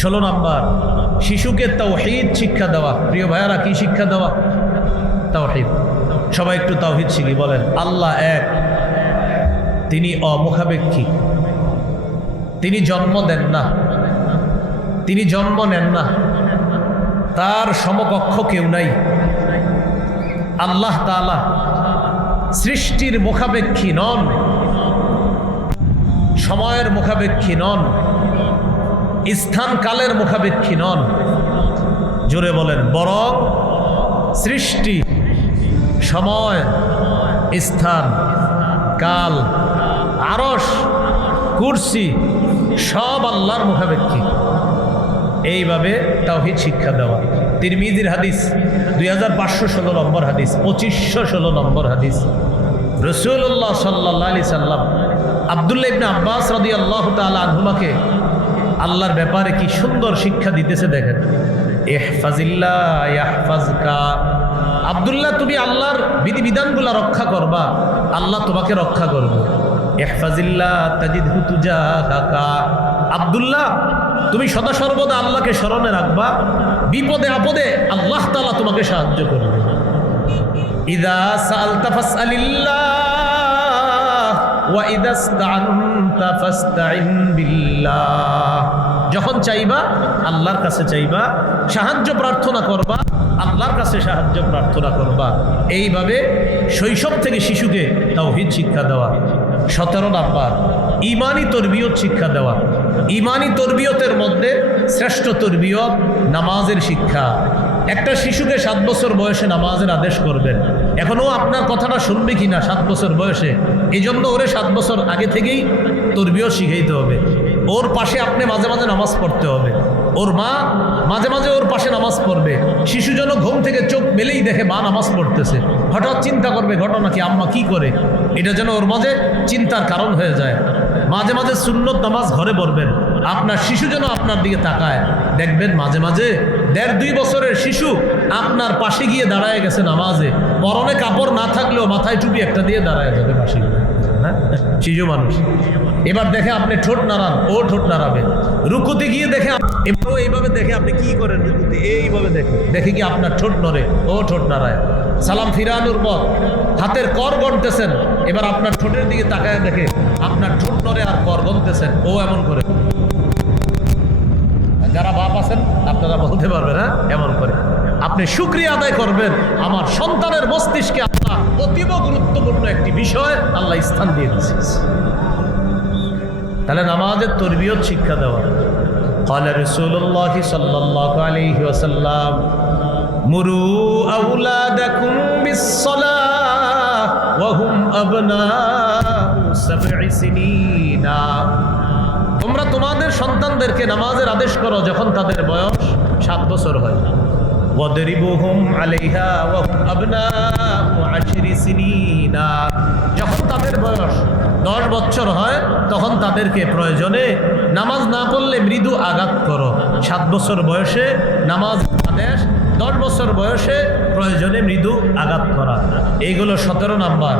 16 number, শিশুকে তাওহীদ শিক্ষা দেওয়া। প্রিয় ভাইয়ারা, কি শিক্ষা দেওয়া? তাওহীদ। সবাই একটু তাওহীদ শিখি, বলেন আল্লাহ এক, তিনি অমুখাপেক্ষী, তিনি জন্ম দেন না, তিনি জন্ম নেন না, তার সমকক্ষ কেউ নাই। আল্লাহ তাআলা সৃষ্টির মুখাপেক্ষী নন, সময়ের মুখাপেক্ষী নন, স্থান কালের মুখাপেক্ষী নন। জোরে বলেন, বরং সৃষ্টি, সময়, স্থান, কাল, আরশ, কুরসি সব আল্লাহর মুখাপেক্ষী। এইভাবে তাওহীদ শিক্ষা দেওয়া। তিরমিজির হাদিস 2516 নম্বর হাদিস, 2516 নম্বর হাদিস। রাসূলুল্লাহ সাল্লাল্লাহু আলাইহি সাল্লাম আব্দুল্লাহ ইবনে আব্বাস রাদিয়াল্লাহু তাআলা আনহুমাকে আল্লাহর ব্যাপারে কি সুন্দর শিক্ষা দিতেছে দেখেন। ইহফাজিল্লাহ ইয়াহফাজকা, আব্দুল্লাহ তুমি আল্লাহর বিধিবিধানগুলো রক্ষা করবা, আল্লাহ তোমাকে রক্ষা করবে। ইহফাজিল্লাহ তাজিদহু তুজাহাকা, আব্দুল্লাহ তুমি সদা সর্বদা আল্লাহকে স্মরণে রাখবা, বিপদে আপদে আল্লাহ তাআলা তোমাকে সাহায্য করবে। ইযা সাআলতা ফাসআলিল্লাহ ওয়া ইযা ইসতাআনতা ফাসতাইন বিল্লাহ, যখন চাইবা আল্লাহর কাছে চাইবা, সাহায্য প্রার্থনা করবা আল্লাহর কাছে সাহায্য প্রার্থনা করবা। এইভাবে শৈশব থেকে শিশুকে তাওহীদ শিক্ষা দেওয়া। 17 নাম্বার, ঈমানি তরবিয়ত শিক্ষা দেওয়া। ঈমানি তরবিয়তের মধ্যে শ্রেষ্ঠ তরবিয়ত নামাজের শিক্ষা। একটা শিশুকে 7 বছর বয়সে নামাজের আদেশ করবেন, এখনও আপনার কথাটা শুনবে কিনা 7 বছর বয়সে, এই জন্য ওরে 7 বছর আগে থেকেই তরবিয়ত শিখাইতে হবে। ওর পাশে আপনি মাঝে মাঝে নামাজ পড়তে হবে, ওর মা মাঝে মাঝে ওর পাশে নামাজ পড়বে। শিশু যেন ঘুম থেকে চোখ মেলেই দেখে মা নামাজ পড়তেছে, হঠাৎ চিন্তা করবে ঘটনা কি, আম্মা কি করে, এটা যেন ওর মাঝে চিন্তার কারণ হয়ে যায়। মাঝে মাঝে সুন্নত নামাজ ঘরে পড়বেন, আপনার শিশু যেন আপনার দিকে তাকায়। দেখবেন মাঝে মাঝে 1.5-2 বছরের শিশু আপনার পাশে গিয়ে দাঁড়ায় গেছে নামাজে, পরনে কাপড় না থাকলেও মাথায় টুপি একটা দিয়ে দাঁড়ায় যাবে পাশে গিয়ে। হ্যাঁ, শিশু মানুষ। এবার দেখে আপনি ঠোঁট নাড়ান, ও ঠোঁট নাড়াবে। রুকুতে গিয়ে দেখে এবারও এইভাবে দেখে আপনি কি করেন, রুকুতে এইভাবে দেখে কি আপনার ঠোঁট নড়ে, ও ঠোঁট নাড়ায়। সালাম ফিরানোর পর হাতের কর গণতেছেন, এবার আপনার ঠোঁটের দিকে তাকায় দেখে আপনার ঠোঁট নড়ে আর কর গণতেছেন, ও এমন করে। যারা বাপ আছেন আপনারা বলতে পারবেন, হ্যাঁ এমন করে। আপনি শুকরিয়া আদায় করবেন, আমার সন্তানের মস্তিষ্কে আল্লাহ অতীব গুরুত্বপূর্ণ একটি বিষয় আল্লাহ স্থান দিয়ে দিয়েছে। তাহলে নামাজের তরবিয়ত শিক্ষা দেওয়া। قال رسول الله صلى الله عليه وسلم مروا أولادكم بالصلاة وهم أبناء 7 سنين, তোমরা তোমাদের সন্তানদেরকে নামাজের আদেশ করো যখন তাদের বয়স 7 বছর হয়। ওয়াদরিবুহুম আলাইহা ওয়া হুম আবনাউ 10 সিনিন, যখন তাদের বয়স 10 বছর হয় তখন তাদেরকে প্রয়োজনে নামাজ না পড়লে মৃদু আঘাত করো। 7 বছর বয়সে নামাজ আদেশ, 10 বছর বয়সে প্রয়োজনে মৃদু আঘাত করা। এইগুলো 17 নাম্বার।